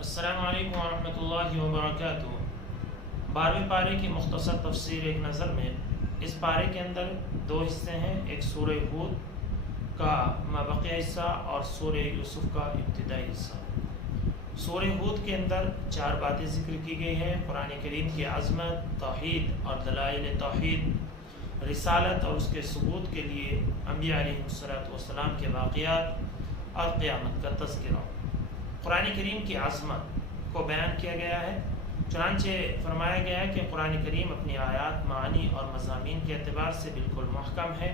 السلام علیکم ورحمۃ اللہ وبرکاتہ۔ 12ویں پارے کی مختصر تفسیر ایک نظر میں، اس پارے کے اندر دو حصے ہیں، ایک سورہ ہود کا مابقی حصہ اور سورہ یوسف کا ابتدائی حصہ۔ سورہ ہود کے اندر 4 باتیں ذکر کی گئی ہیں: قرآن کریم کی عظمت، توحید اور دلائل توحید، رسالت اور اس کے ثبوت کے لیے انبیاء علیہ السلام کے واقعات اور قیامت کا تذکرہ۔ قرآن کریم کی عظمت کو بیان کیا گیا ہے، چنانچہ فرمایا گیا ہے کہ قرآن کریم اپنی آیات، معانی اور مضامین کے اعتبار سے بالکل محکم ہے،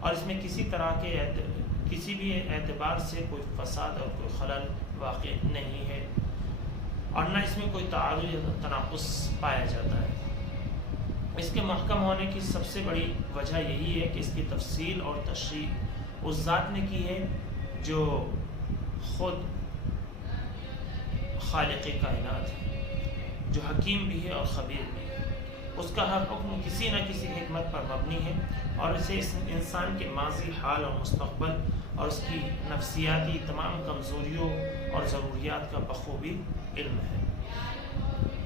اور اس میں کسی بھی اعتبار سے کوئی فساد اور کوئی خلل واقع نہیں ہے، اور نہ اس میں کوئی تعارض یا تناقض پایا جاتا ہے۔ اس کے محکم ہونے کی سب سے بڑی وجہ یہی ہے کہ اس کی تفصیل اور تشریح اس ذات نے کی ہے جو خود خالق کائنات ہے، جو حکیم بھی ہے اور خبیر بھی ہے۔ اس کا ہر حکم کسی نہ کسی حکمت پر مبنی ہے، اور اسے اس انسان کے ماضی، حال اور مستقبل اور اس کی نفسیاتی تمام کمزوریوں اور ضروریات کا بخوبی علم ہے۔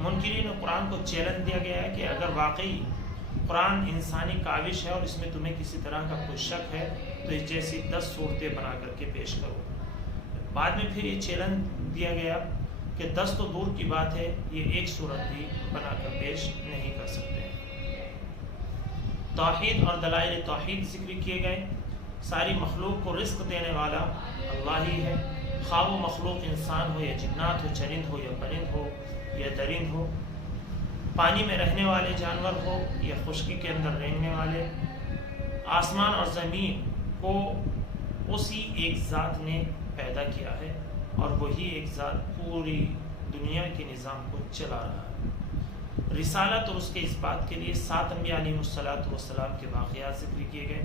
منکرین قرآن کو چیلنج دیا گیا ہے کہ اگر واقعی قرآن انسانی کاوش ہے اور اس میں تمہیں کسی طرح کا کوئی شک ہے تو اس جیسی 10 صورتیں بنا کر کے پیش کرو۔ بعد میں پھر یہ چیلنج دیا گیا کہ 10 تو دور کی بات ہے، یہ ایک صورت بھی بنا کر پیش نہیں کر سکتے۔ توحید اور دلائل توحید ذکر کیے گئے۔ ساری مخلوق کو رزق دینے والا اللہ ہی ہے، خواہ وہ مخلوق انسان ہو یا جنات ہو، چرند ہو یا پرند ہو یا درند ہو، پانی میں رہنے والے جانور ہو یا خشکی کے اندر رینگنے والے۔ آسمان اور زمین کو اسی ایک ذات نے پیدا کیا ہے، اور وہی ایک ذات پوری دنیا کے نظام کو چلا رہا ہے۔ رسالت اور اس کے اس بات کے لیے 7 انبیاء علیہ السلام کے واقعات ذکر کیے گئے۔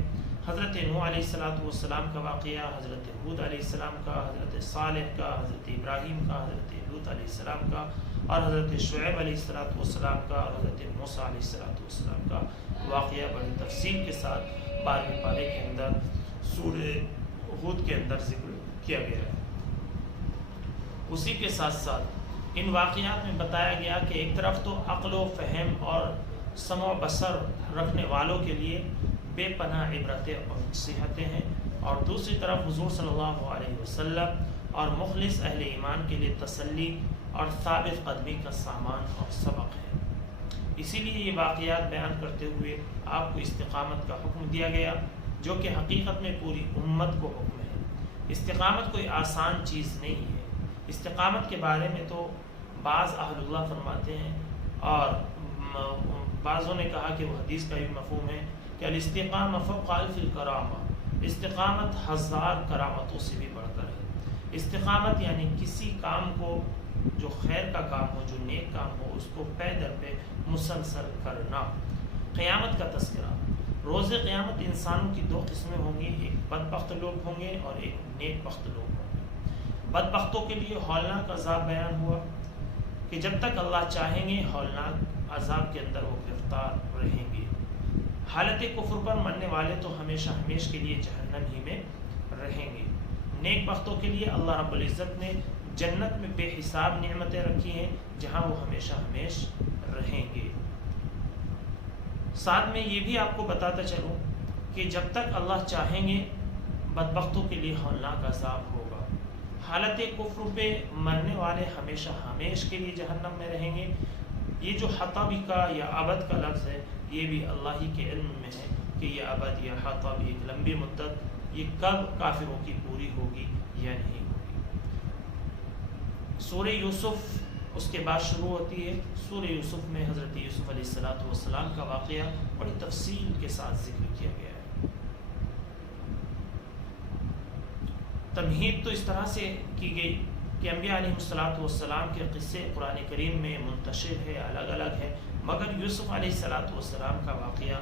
حضرت نوح علیہ السلام کا واقعہ، حضرت ہود علیہ السلام کا، حضرت صالح کا، حضرت ابراہیم کا، حضرت لوط علیہ السلام کا، اور حضرت شعیب علیہ السلام کا، اور حضرت موسیٰ علیہ السلام کا واقعہ بڑی تفصیل کے ساتھ 12ویں پارے کے اندر سورہ ہود کے اندر ذکر کیا گیا ہے۔ اسی کے ساتھ ساتھ ان واقعات میں بتایا گیا کہ ایک طرف تو عقل و فہم اور سمع و بصر رکھنے والوں کے لیے بے پناہ عبرتیں اور نصیحتیں ہیں، اور دوسری طرف حضور صلی اللہ علیہ وسلم اور مخلص اہل ایمان کے لیے تسلی اور ثابت قدمی کا سامان اور سبق ہے۔ اسی لیے یہ واقعات بیان کرتے ہوئے آپ کو استقامت کا حکم دیا گیا، جو کہ حقیقت میں پوری امت کو حکم ہے۔ استقامت کوئی آسان چیز نہیں ہے۔ استقامت کے بارے میں تو بعض اہل اللہ فرماتے ہیں، اور بعضوں نے کہا کہ وہ حدیث کا بھی مفہوم ہے کہ الاستقامہ فوق الف الکرامہ، استقامت 1000 کرامتوں سے بھی بڑھ کر ہے۔ استقامت یعنی کسی کام کو، جو خیر کا کام ہو، جو نیک کام ہو، اس کو پے در پہ مسلسل کرنا۔ قیامت کا تذکرہ۔ روز قیامت انسانوں کی 2 قسمیں ہوں گی، ایک بدبخت لوگ ہوں گے اور ایک نیک بخت لوگ ہوں گے۔ بدبختوں کے لیے ہولناک عذاب بیان ہوا کہ جب تک اللہ چاہیں گے ہولناک عذاب کے اندر وہ گرفتار رہیں گے۔ حالت کفر پر مرنے والے تو ہمیشہ ہمیش کے لیے جہنم ہی میں رہیں گے۔ نیک بختوں کے لیے اللہ رب العزت نے جنت میں بے حساب نعمتیں رکھی ہیں، جہاں وہ ہمیشہ ہمیش رہیں گے۔ ساتھ میں یہ بھی آپ کو بتاتا چلوں کہ جب تک اللہ چاہیں گے بدبختوں کے لیے ہولناک عذاب ہوگا۔ حالت کفر پہ مرنے والے ہمیشہ ہمیش کے لیے جہنم میں رہیں گے۔ یہ جو حطبی کا یا ابد کا لفظ ہے، یہ بھی اللہ ہی کے علم میں ہے کہ یہ ابد یا حطب، ایک لمبی مدت، یہ کب کافروں کی پوری ہوگی یا نہیں ہوگی۔ سورہ یوسف اس کے بعد شروع ہوتی ہے۔ سورہ یوسف میں حضرت یوسف علیہ السلام کا واقعہ بڑی تفصیل کے ساتھ ذکر کیا گیا ہے۔ تمہید تو اس طرح سے کی گئی کہ انبیاء علیہ السلام کے قصے قرآن کریم میں منتشر ہے، الگ الگ ہے، مگر یوسف علیہ السلام کا واقعہ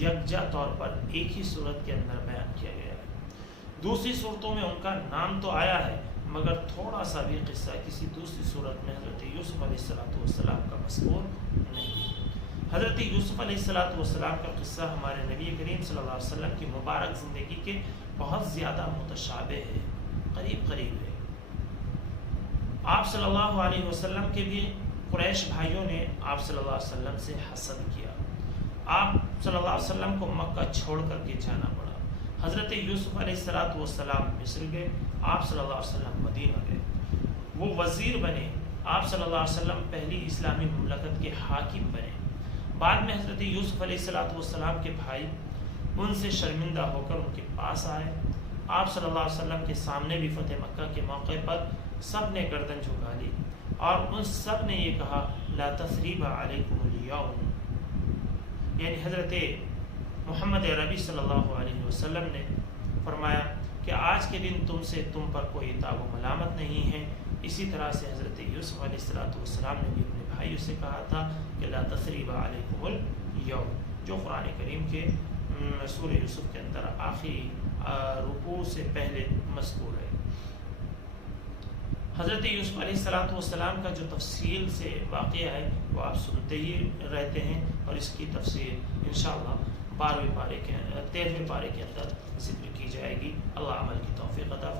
یکجا طور پر ایک ہی صورت کے اندر بیان کیا گیا ہے۔ دوسری صورتوں میں ان کا نام تو آیا ہے، مگر تھوڑا سا بھی قصہ کسی دوسری صورت میں حضرت یوسف علیہ السلام کا مذکور نہیں۔ حضرت یوسف علیہ السلام کا قصہ ہمارے نبی کریم صلی اللہ علیہ وسلم کی مبارک زندگی کے بہت زیادہ متشابہ ہے، قریب قریب ہے۔ آپ صلی اللہ علیہ وسلم کے بھی قریش بھائیوں نے آپ صلی اللہ علیہ وسلم سے حسد کیا. آپ صلی اللہ علیہ وسلم کو مکہ چھوڑ کر کے جانا پڑا. حضرت یوسف علیہ السلام مصر گئے, آپ صلی اللہ علیہ وسلم مدینہ گئے, وہ وزیر بنے. آپ صلی اللہ علیہ وسلم پہلی اسلامی مملکت کے حاکم بنے. بعد میں حضرت یوسف علیہ السلام کے بھائی ان سے شرمندہ ہو کر ان کے پاس آئے. آپ صلی اللہ علیہ وسلم کے سامنے بھی فتح مکہ کے موقع پر سب نے گردن جھکا لی اور ان سب نے یہ کہا لا تثریب علیکم الیوم, یعنی حضرت محمد عربی صلی اللہ علیہ وسلم نے فرمایا کہ آج کے دن تم پر کوئی تاب و ملامت نہیں ہے. اسی طرح سے حضرت یوسف علیہ السلام نے بھی اپنے بھائیوں سے کہا تھا کہ لا تثریب علیکم الیوم, جو قرآن کریم کے سورہ یوسف کے اندر آخری رکوع سے پہلے مذکور ہے. حضرت یوسف علیہ السلام کا جو تفصیل سے واقعہ ہے وہ آپ سنتے ہی رہتے ہیں, اور اس کی تفصیل انشاءاللہ 13ویں پارے کے اندر ذکر کی جائے گی. اللہ عمل کی توفیق عطا